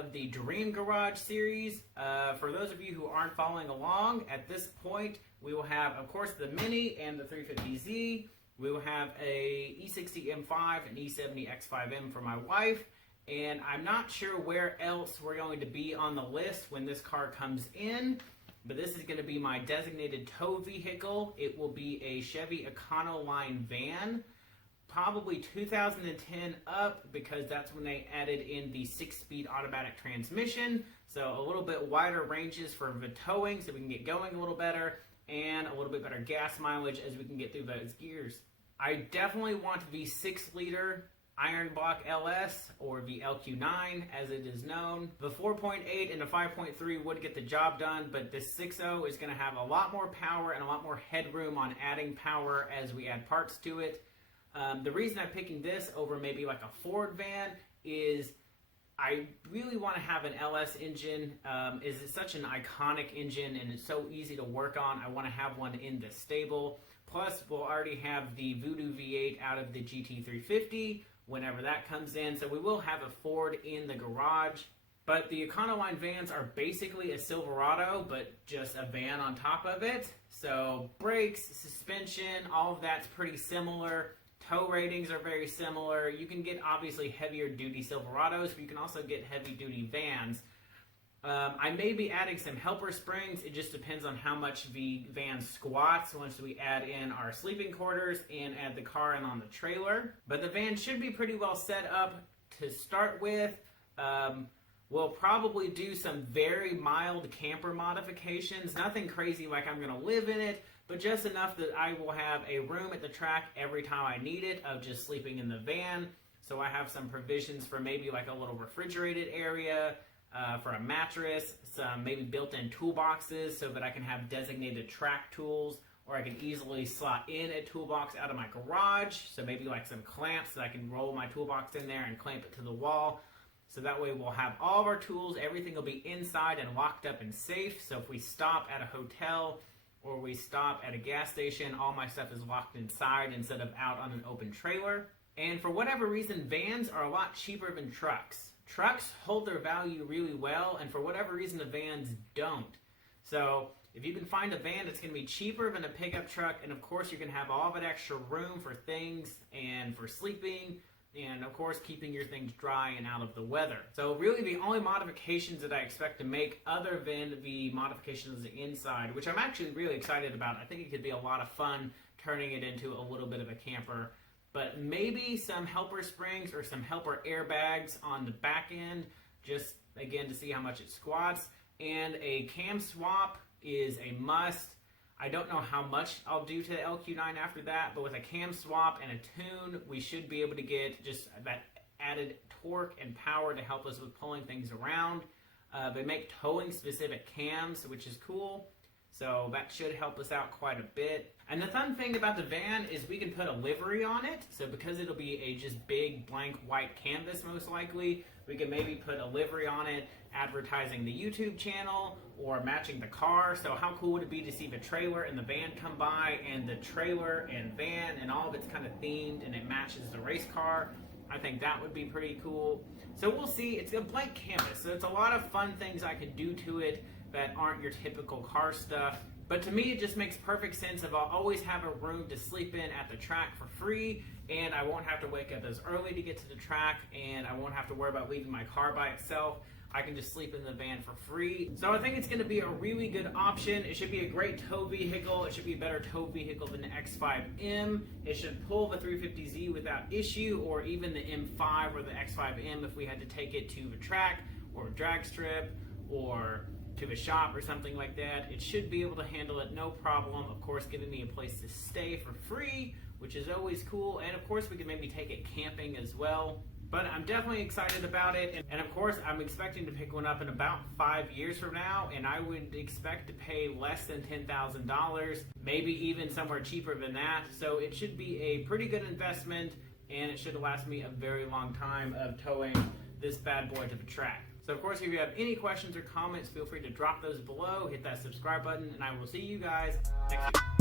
of the Dream Garage series. For those of you who aren't following along, at this point we will have, of course, the Mini and the 350Z. We will have a E60 M5 and E70 X5M for my wife. And I'm not sure where else we're going to be on the list when this car comes in, but this is going to be my designated tow vehicle. It will be a Chevy Econoline van, probably 2010 up, because that's when they added in the 6-speed automatic transmission. So a little bit wider ranges for the towing so we can get going a little better, and a little bit better gas mileage as we can get through those gears. I definitely want the 6-liter Iron Block LS, or the LQ9 as it is known. The 4.8 and the 5.3 would get the job done, but this 6.0 is going to have a lot more power and a lot more headroom on adding power as we add parts to it. The reason I'm picking this over maybe like a Ford van is I really want to have an LS engine. It's such an iconic engine and it's so easy to work on. I want to have one in the stable. Plus, we'll already have the Voodoo V8 out of the GT350 whenever that comes in. So we will have a Ford in the garage. But the Econoline vans are basically a Silverado, but just a van on top of it. So brakes, suspension, all of that's pretty similar. Tow ratings are very similar. You can get obviously heavier duty Silverados, but you can also get heavy duty vans. I may be adding some helper springs. It just depends on how much the van squats once we add in our sleeping quarters and add the car in on the trailer. But the van should be pretty well set up to start with. We'll probably do some very mild camper modifications. Nothing crazy like I'm going to live in it, but just enough that I will have a room at the track every time I need it of just sleeping in the van. So I have some provisions for maybe like a little refrigerated area, for a mattress, some maybe built-in toolboxes so that I can have designated track tools, or I can easily slot in a toolbox out of my garage. So maybe like some clamps that I can roll my toolbox in there and clamp it to the wall. So that way we'll have all of our tools, everything will be inside and locked up and safe. So if we stop at a hotel or we stop at a gas station, all my stuff is locked inside instead of out on an open trailer. And for whatever reason, vans are a lot cheaper than trucks. Trucks hold their value really well, and for whatever reason, the vans don't. So if you can find a van that's going to be cheaper than a pickup truck, and of course you can have all that extra room for things and for sleeping, and of course keeping your things dry and out of the weather. So really the only modifications that I expect to make other than the modifications inside, which I'm actually really excited about. I think it could be a lot of fun turning it into a little bit of a camper. But maybe some helper springs or some helper airbags on the back end, just again to see how much it squats. And a cam swap is a must. I don't know how much I'll do to the LQ9 after that, but with a cam swap and a tune, we should be able to get just that added torque and power to help us with pulling things around. They make towing specific cams, which is cool. So that should help us out quite a bit. And the fun thing about the van is we can put a livery on it. So because it'll be a just big blank white canvas most likely, we can maybe put a livery on it advertising the YouTube channel or matching the car. So how cool would it be to see the trailer and the van come by, and the trailer and van and all of it's kind of themed and it matches the race car? I think that would be pretty cool. So we'll see. It's a blank canvas, so it's a lot of fun things I can do to it that aren't your typical car stuff. But to me, it just makes perfect sense of I'll always have a room to sleep in at the track for free, and I won't have to wake up as early to get to the track, and I won't have to worry about leaving my car by itself. I can just sleep in the van for free. So I think it's going to be a really good option. It should be a great tow vehicle. It should be a better tow vehicle than the X5M. It should pull the 350Z without issue, or even the M5 or the X5M if we had to take it to the track or a drag strip or to the shop or something like that. It should be able to handle it no problem. Of course, giving me a place to stay for free, which is always cool. And of course, we could maybe take it camping as well. But I'm definitely excited about it. And of course, I'm expecting to pick one up in about 5 years from now. And I would expect to pay less than $10,000, maybe even somewhere cheaper than that. So it should be a pretty good investment, and it should last me a very long time of towing this bad boy to the track. So of course, if you have any questions or comments, feel free to drop those below, hit that subscribe button, and I will see you guys next week.